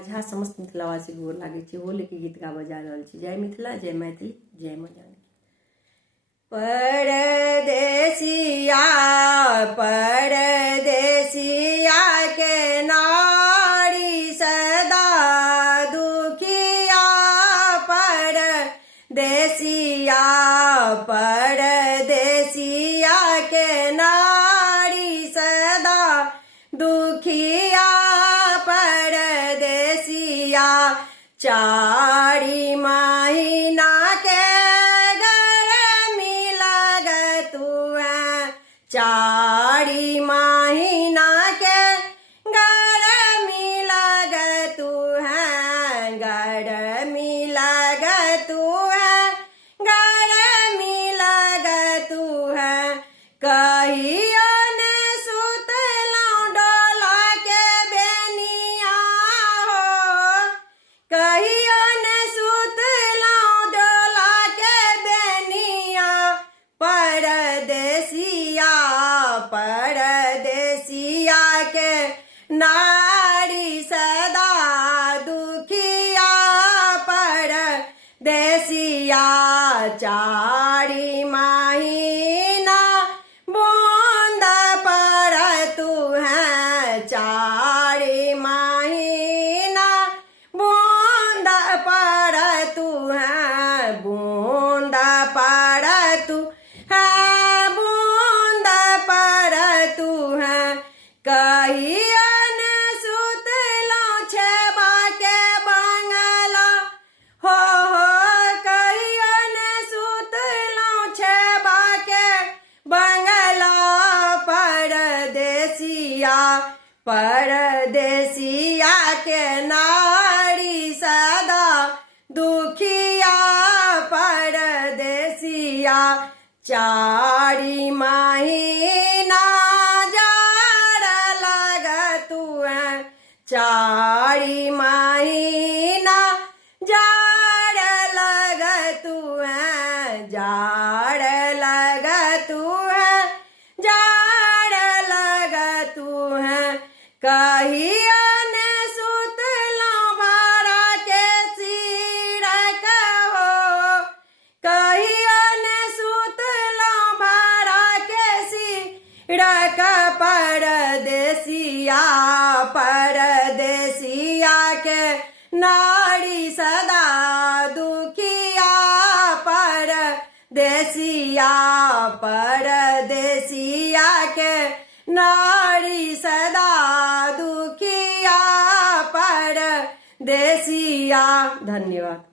झा समस्त मिथिलावासी गोर लागे छी। होली के गीत गाबऽ जा रहल छी। जय मिथिला, जय मैथिली, जय माँ जानकी। परदेसिया परदेसिया के नारी सदा दुखिया, परदेसिया परदेसिया के नारी सदा दुखिया, परदेसिया चारी महीना के गर्मी लगत है, चारी महीना के गर्मी लगत है, गर्मी लगत है, गर्मी लगत है। कहियो ने सुतलौं डोला के बेनिया हो, कहियो ने सुतलौं डोला के बेनिया, परदेसिया परदेसिया के नारी सदा दुखिया, परदेसिया चारी महीना बूंद परतु है, चारी महीना बूंद परतु है, बूंद परतु है, बूंद परतु है। कहियो ने सुतलौं छेबा के बंगला हो, कहियो ने सुतलौं छेबा के बंगला, परदेसिया परदेसिया के नारी सदा दुखिया, परदेसिया चारी महीना जाड़ लगतु है, चारी महीना जाड़ लगतु है, जाड़ लगतु है, जाड़ लगतु है। कहियो ने सुतलौं भाड़ा के सिरक हो, कहियो ने सुतलौं भाड़ा के सिरक, परदेसिया परदेसिया के नारी सदा दुखिया, परदेसिया परदेसिया के नारी सदा दुखिया, परदेसिया। धन्यवाद।